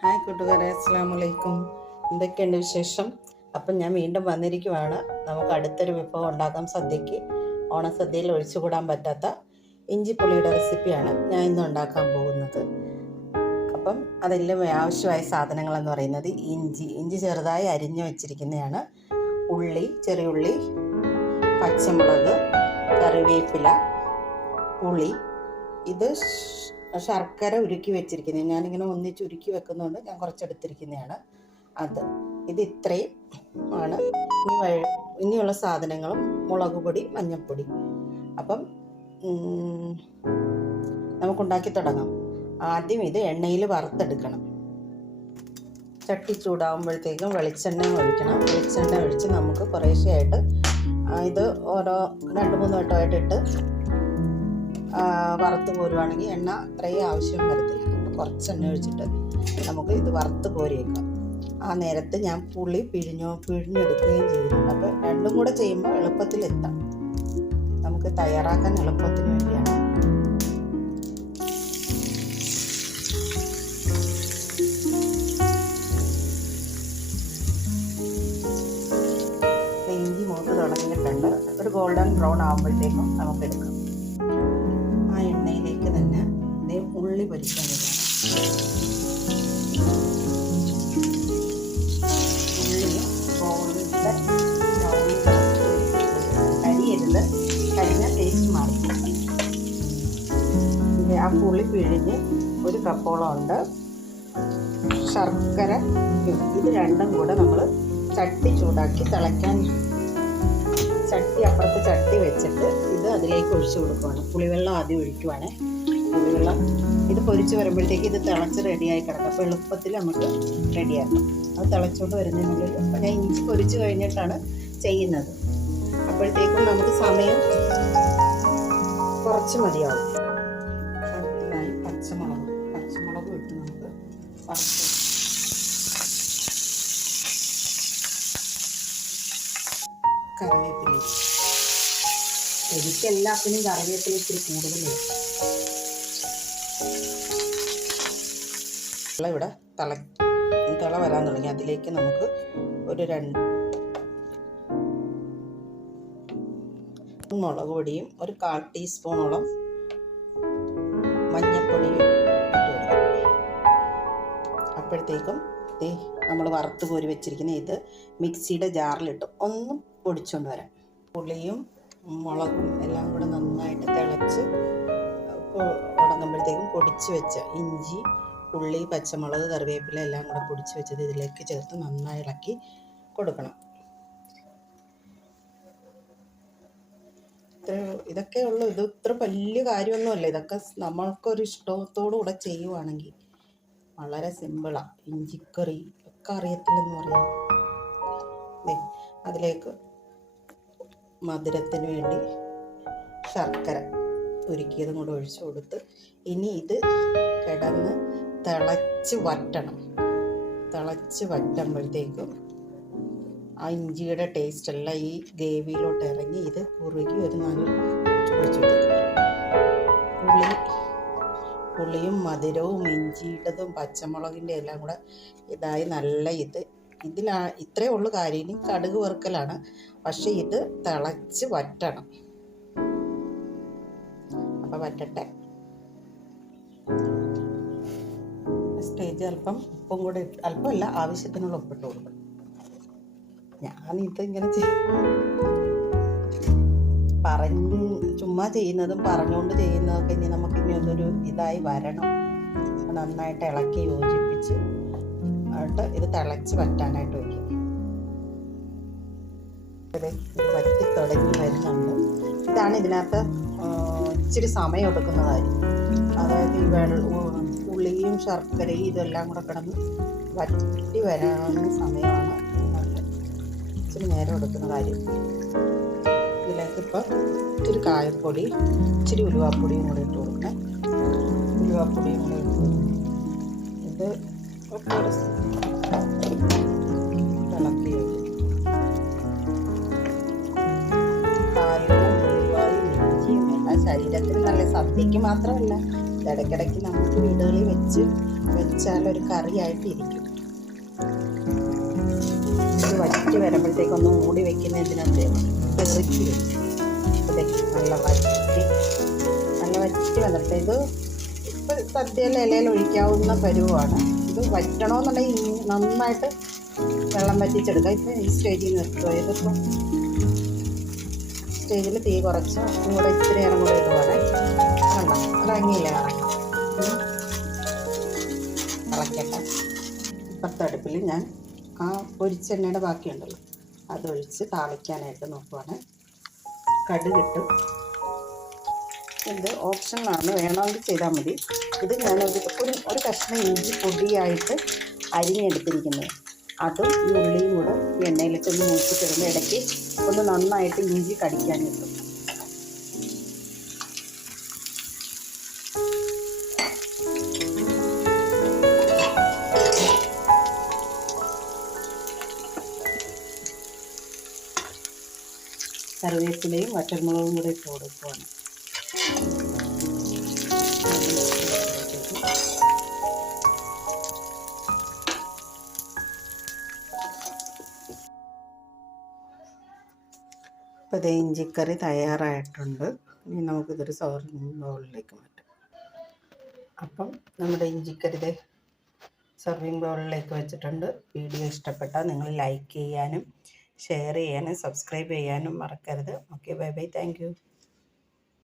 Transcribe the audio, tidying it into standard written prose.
Hi കൂട്ടുകാരെ, അസ്സലാമു അലൈക്കും. എന്തൊക്കെയുണ്ട് വിശേഷം? അപ്പം ഞാൻ വീണ്ടും വന്നിരിക്കുവാണ്. നമുക്ക് അടുത്തൊരു വിഭവം ഉണ്ടാക്കാം. സദ്യക്ക് ഓണസദ്യയിൽ ഒഴിച്ചുകൂടാൻ പറ്റാത്ത ഇഞ്ചിപ്പുളിയുടെ റെസിപ്പിയാണ് ഞാൻ ഇന്ന് ഉണ്ടാക്കാൻ പോകുന്നത്. അപ്പം അതെല്ലാം ആവശ്യമായ സാധനങ്ങളെന്ന് പറയുന്നത് ഇഞ്ചി ചെറുതായി അരിഞ്ഞു വെച്ചിരിക്കുന്നതാണ്, ഉള്ളി, ചെറിയുള്ളി, പച്ചമുളക്, കറിവേപ്പില, പുളി. ഇത് ശർക്കര ഉരുക്കി വെച്ചിരിക്കുന്നത്, ഞാനിങ്ങനെ ഒന്നിച്ച് ഉരുക്കി വെക്കുന്നതുകൊണ്ട് ഞാൻ കുറച്ചെടുത്തിരിക്കുന്നതാണ്. ഇത് ഇത്രയും ആണ്. ഇനിയുള്ള സാധനങ്ങളും മുളക് പൊടി, മഞ്ഞൾപ്പൊടി. അപ്പം നമുക്കുണ്ടാക്കി തുടങ്ങാം. ആദ്യം ഇത് എണ്ണയിൽ വറുത്തെടുക്കണം. ചട്ടി ചൂടാകുമ്പോഴത്തേക്കും വെളിച്ചെണ്ണ ഒഴിക്കണം. വെളിച്ചെണ്ണ ഒഴിച്ച് നമുക്ക് കുറേശ്ശെയായിട്ട് ഇത് ഓരോ 2-3 വട്ടമായിട്ട് ഇട്ട് വറുത്ത് കോരുവാണെങ്കിൽ എണ്ണ അത്രയും ആവശ്യം വരത്തില്ല. അപ്പോൾ കുറച്ച് എണ്ണ ഒഴിച്ചിട്ട് നമുക്ക് ഇത് വറുത്ത് കോരി വെക്കാം. ആ നേരത്ത് ഞാൻ പുളി പിഴിഞ്ഞെടുക്കുകയും ചെയ്യുന്നുണ്ട്. അപ്പോൾ രണ്ടും കൂടെ ചെയ്യുമ്പോൾ എളുപ്പത്തിലെത്താം. നമുക്ക് തയ്യാറാക്കാൻ എളുപ്പത്തിന് വേണ്ടിയാണ്. ഇഞ്ചി മൂത്ത് തുടങ്ങിയിട്ടുണ്ട്. ഒരു ഗോൾഡൻ ബ്രൗൺ ആകുമ്പോഴത്തേക്കും നമുക്ക് എടുക്കാം. ആ എണ്ണയിലേക്ക് തന്നെ ഉള്ളി പൊരിക്കേണ്ടതാണ്. ഉള്ളിയും ഗോൾഡൻ കരിയരുത്, കരിഞ്ഞ ടേസ്റ്റ് മാറി. ആ പുളി പിഴിഞ്ഞ് 1 കപ്പോളം ഉണ്ട്. ശർക്കര, ഇത് രണ്ടും കൂടെ നമ്മൾ ചട്ടി ചൂടാക്കി തിളയ്ക്കാൻ, ചട്ടി അപ്പുറത്ത് ചട്ടി വെച്ചിട്ട് ഇത് അതിലേക്ക് ഒഴിച്ചു കൊടുക്കുവാണ്. പുളിവെള്ളം ആദ്യം ഒഴിക്കുവാണ്. പുളിവെള്ളം ഇത് പൊരിച്ച് വരുമ്പോഴത്തേക്ക് ഇത് തിളച്ച് റെഡിയായി കിടക്കും. അപ്പോൾ എളുപ്പത്തിൽ നമുക്ക് റെഡിയാക്കാം. അത് തിളച്ചുകൊണ്ട് വരുന്നതിനുള്ളിൽ അപ്പോൾ ഞാൻ ഇഞ്ചി പൊരിച്ച് കഴിഞ്ഞിട്ടാണ് ചെയ്യുന്നത്. അപ്പോഴത്തേക്കും നമുക്ക് സമയം കുറച്ച് മതിയാവും. അടുത്തതായി പച്ചമുളക് ഇട്ട് നമുക്ക് വറുത്ത് കറിവേപ്പില. എനിക്കെല്ലാത്തിനും കറിവേപ്പില ഇത്തിരി കൂടുതലാണ്. ഇവിടെ തിള വരാൻ തുടങ്ങി. അതിലേക്ക് നമുക്ക് ഒരു 2 മുളക് പൊടിയും 1/4 ടീസ്പൂണോളം മഞ്ഞൾപ്പൊടിയും ഇട്ട് കൊടുക്കും. അപ്പോഴത്തേക്കും നമ്മൾ വറുത്ത് കോരി വെച്ചിരിക്കുന്ന ഇത് മിക്സിയുടെ ജാറിലിട്ട് ഒന്ന് പൊടിച്ചുകൊണ്ട് വരാം. പുളിയും മുളകും എല്ലാം കൂടെ നന്നായിട്ട് തിളച്ച് തുടങ്ങുമ്പോഴത്തേക്കും പൊടിച്ച് വെച്ച ഇഞ്ചി, ഉള്ളി, പച്ചമുളക്, കറിവേപ്പില എല്ലാം കൂടെ പൊടിച്ച് വെച്ചത് ഇതിലേക്ക് ചേർത്ത് നന്നായി ഇളക്കി കൊടുക്കണം. ഇതൊക്കെ ഉള്ളൂ. ഇത് ഇത്ര വലിയ കാര്യമൊന്നുമല്ല. ഇതൊക്കെ നമ്മൾക്കൊരു ഇഷ്ടത്തോടു കൂടെ ചെയ്യുവാണെങ്കിൽ വളരെ സിമ്പിളാണ്. ഇഞ്ചിക്കറി ഒക്കെ അറിയത്തില്ലെന്ന് പറയാം. അതിലേക്ക് മധുരത്തിന് വേണ്ടി ശർക്കര ഉരുക്കിയതും കൂടെ ഒഴിച്ചു കൊടുത്ത് ഇനി ഇത് കിടന്ന് തിളച്ച് വറ്റുമ്പോഴത്തേക്കും ആ ഇഞ്ചിയുടെ ടേസ്റ്റ് എല്ലാം ഈ ഗ്രേവിയിലോട്ട് ഇറങ്ങി ഇത് കുറുകി ഒരു നല്ല ഒഴിച്ചു കൊടുക്കും. പുളിയും മധുരവും ഇഞ്ചിയുടേതും പച്ചമുളകിൻ്റെ എല്ലാം കൂടെ ഇതായി നല്ല ഇത്രയേ ഉള്ളൂ കാര്യം. ഇനി കടുക് വറുക്കലാണ്. പക്ഷെ ഇത് തിളച്ച് വറ്റണം. അപ്പം വറ്റട്ടെ. സ്റ്റേജ് അല്പം ഉപ്പും കൂടെ അല്പമല്ല, ആവശ്യത്തിനുള്ള ഉപ്പിട്ട് കൊടുക്കണം. ഞാനിത് ഇങ്ങനെ ചുമ്മാ ചെയ്യുന്നതും പറഞ്ഞുകൊണ്ട് ചെയ്യുന്നതൊക്കെ ഇനി നമുക്കിനി അതൊരു ഇതായി വരണം. നന്നായിട്ട് ഇളക്കി യോജിപ്പിച്ച് ഇത് തിളച്ച് വറ്റാനായിട്ട് വയ്ക്കും. ഇത് വറ്റി തുടങ്ങി വരുന്നുണ്ട്. ഇതാണ് ഇതിനകത്ത് ഇച്ചിരി സമയം എടുക്കുന്ന കാര്യം. അതായത് ഈ പുളിയും ശർക്കരയും ഇതെല്ലാം കൂടെ കിടന്ന് വറ്റി വരാൻ സമയമാണ് ഇച്ചിരി നേരം എടുക്കുന്ന കാര്യം. ഇതിലേക്ക് ഇപ്പോൾ ഇച്ചിരി കായപ്പൊടി, ഇച്ചിരി ഉലുവാപ്പൊടിയും കൂടെ ഇട്ട് കൊടുക്കണം. ഉലുവാപ്പൊടിയും കൂടെ ഇട്ട് ഇത് ഇളക്കി കായവും ഉലുവായും ഇഞ്ചിയും എല്ലാം ശരീരത്തിന് നല്ല, സദ്യക്ക് മാത്രമല്ല ഇടയ്ക്കിടയ്ക്ക് നമുക്ക് വീടുകളിൽ വെച്ച് വെച്ചാൽ ഒരു കറിയായിട്ട് ഇരിക്കും. ഇത് വറ്റി വരുമ്പോഴത്തേക്കൊന്ന് മൂടി വെക്കുന്ന ഇതിനകത്ത് തെറിച്ച് വെക്കും. നല്ല വറ്റി വന്നിട്ട് ഇത് ഇപ്പോൾ സദ്യയിലെ ഇലയിൽ ഒഴിക്കാവുന്ന പരുവമാണ്. ഇത് വറ്റണമെന്നുണ്ടെങ്കിൽ നന്നായിട്ട് വെള്ളം വറ്റിച്ചെടുക്കുക. ഇപ്പം ഈ സ്റ്റേജിൽ നിർത്തുക. ഇതിപ്പോൾ സ്റ്റേജിൽ തീ കുറച്ച് കൂടെ ഇത്തിരി നേരം കൂടെ ഇടുവാണ്. കണ്ടോ, ഇറങ്ങിയില്ല ഇളക്കട്ടെ. ഇപ്പുറത്തെ അടുപ്പിൽ ഞാൻ ആ പൊരിച്ചെണ്ണയുടെ ബാക്കിയുണ്ടല്ലോ അതൊഴിച്ച് താളിക്കാനായിട്ട് നോക്കുവാണ്. കടുകിട്ട്, ഇത് ഓപ്ഷനാണ്, വേണമെങ്കിൽ ചെയ്താൽ മതി. ഇത് ഞാനൊരു കഷ്ണം ഇഞ്ചി പൊടിയായിട്ട് അരിഞ്ഞെടുത്തിരിക്കുന്നത്, അതും ഈ ഉള്ളിയും കൂടെ എണ്ണയിലിട്ടൊന്ന് മൂപ്പിച്ചിടുമ്പോൾ ഇടയ്ക്ക് ഒന്ന് നന്നായിട്ട് ഇഞ്ചി കടിക്കാൻ കിട്ടും. കറിവേപ്പിലയും വറ്റൽമുളകും കൂടെ ഇട്ട് കൊടുക്കുവാണ്. ഇപ്പോൾ ഇത് ഇഞ്ചിക്കറി തയ്യാറായിട്ടുണ്ട്. ഇനി നമുക്കിതൊരു സർവിങ് ബൗളിലേക്ക് മാറ്റാം. അപ്പം നമ്മുടെ ഇഞ്ചിക്കറി സർവിങ് ബൗളിലേക്ക് വെച്ചിട്ടുണ്ട്. വീഡിയോ ഇഷ്ടപ്പെട്ടാൽ നിങ്ങൾ ലൈക്ക് ചെയ്യാനും ഷെയർ ചെയ്യാനും സബ്സ്ക്രൈബ് ചെയ്യാനും മറക്കരുത്. Okay, bye bye, thank you.